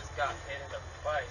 just got hit in the bike.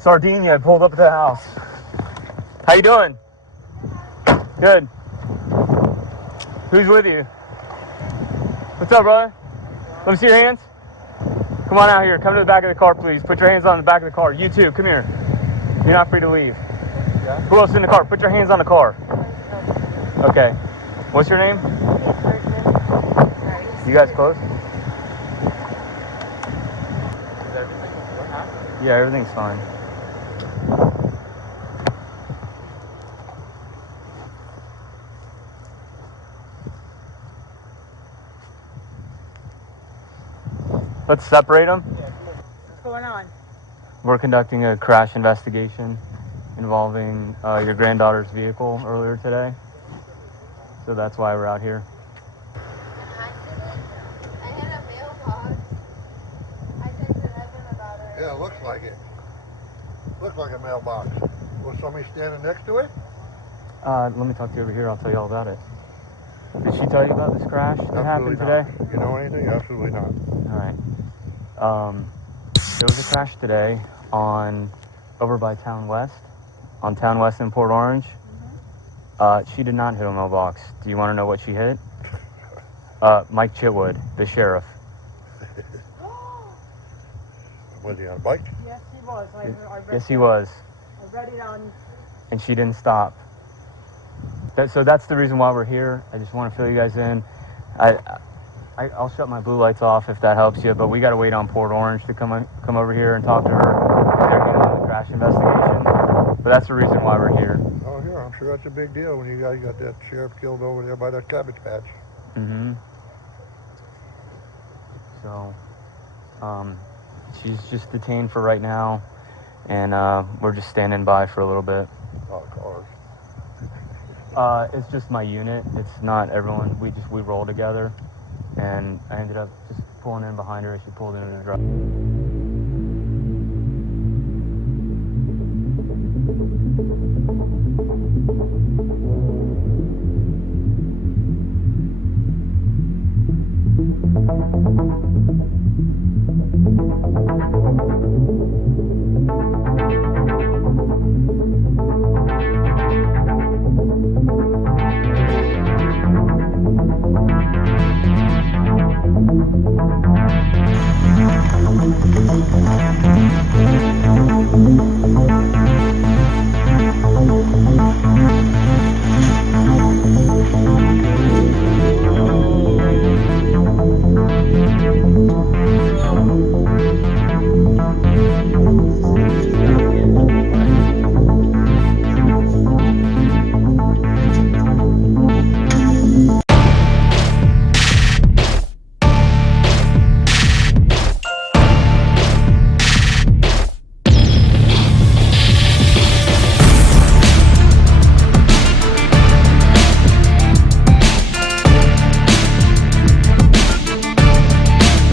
Sardinia pulled up at the house. How you doing? Good. Who's with you? What's up, brother? Let me see your hands. Come on out here. Come to the back of the car, please. Put your hands on the back of the car. You too. Come here. You're not free to leave. Yeah? Who else is in the car? Put your hands on the car. Okay. What's your name? You guys close? Is everything what happened? Yeah, everything's fine. Let's separate them. What's going on? We're conducting a crash investigation involving your granddaughter's vehicle earlier today. So that's why we're out here. I had a mailbox. I texted Evan about it. Yeah, it looks like it. Looks like a mailbox. Was somebody standing next to it? Let me talk to you over here. I'll tell you all about it. Did she tell you about this crash that happened today? Not. You know anything? Absolutely not. All right. There was a crash today over by Town West, on Town West in Port Orange. She did not hit a mailbox. Do you want to know what she hit? Mike Chitwood, the sheriff. Was he on a bike? Yes, he was. I read Yes, he that. was. I read it on. And she didn't stop. So that's the reason why we're here. I just want to fill you guys in. I'll shut my blue lights off if that helps you, but we got to wait on Port Orange to come over here and talk to her. They're doing the crash investigation. But that's the reason why we're here. Oh, yeah, I'm sure that's a big deal when you guys got that sheriff killed over there by that cabbage patch. Mm-hmm. So, she's just detained for right now, and we're just standing by for a little bit. Oh, cars. It's just my unit. It's not everyone. We roll together, and I ended up just pulling in behind her as she pulled into the drive.